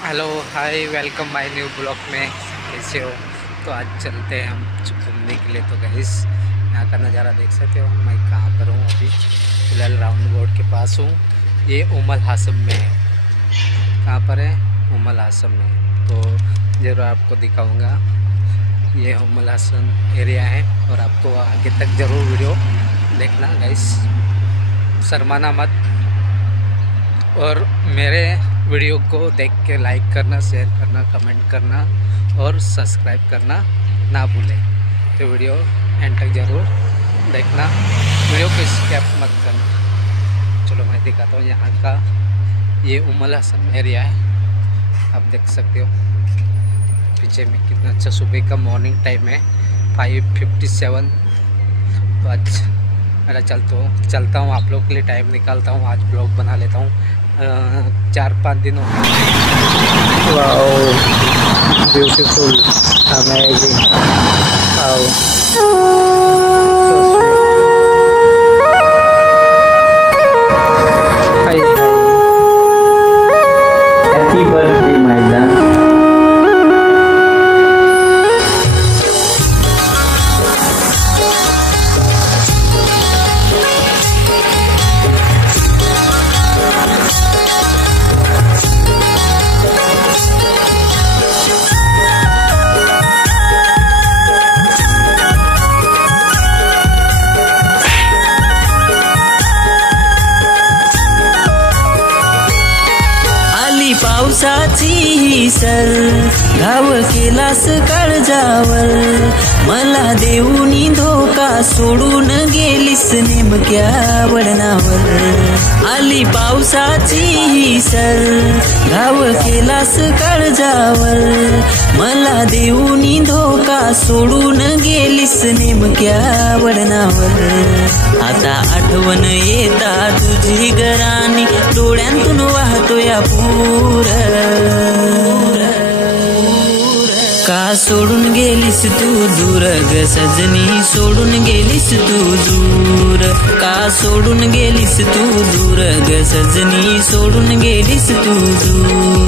Hello hi welcome my new blog में। कैसे हो? तो आज चलते हैं हम घूमने के लिए। तो गाइस यहाँ का नज़ारा देख सकते हो। मैं कहाँ पर हूँ अभी? फिलहाल राउंड बोर्ड के पास हूँ। ये उमल हासम में है। कहाँ पर है? उमल हासम में। तो ज़रूर आपको दिखाऊंगा। ये उमल हासम एरिया है और आपको आगे तक ज़रूर वीडियो देखना गाइस, शर्माना मत। और मेरे वीडियो को देख के लाइक करना, शेयर करना, कमेंट करना और सब्सक्राइब करना ना भूलें। तो वीडियो एंड तक ज़रूर देखना, वीडियो को स्किप मत करना। चलो मैं दिखाता हूँ यहाँ का। ये उमल हासम एरिया है, आप देख सकते हो पीछे में कितना अच्छा। सुबह का मॉर्निंग टाइम है 5:57। तो आज मेरा चलता हूँ आप लोग के लिए टाइम निकालता हूँ। आज ब्लॉग बना लेता हूँ। 4-5 दिनों beautiful amazing. Happy birthday my जान। पावसाची सर गाव केलास काळजावर, मला देऊनी धोका सोडून गेलीस नेमक्या वळणावर। आली पावसाची सर गाव केलास काळजावर, मला देऊनी धोका सोडून गेलीस नेमक्या वळणावर। आता आठवण येता तुझी गराणी, डोळ्यांतून वाहतोया पूर। का सोडून गेलीस तू दूर ग सजनी, सोडून गेलीस तू दूर। का सोडून गेलीस तू दूर ग सजनी, सोडून गेलीस तू दूर।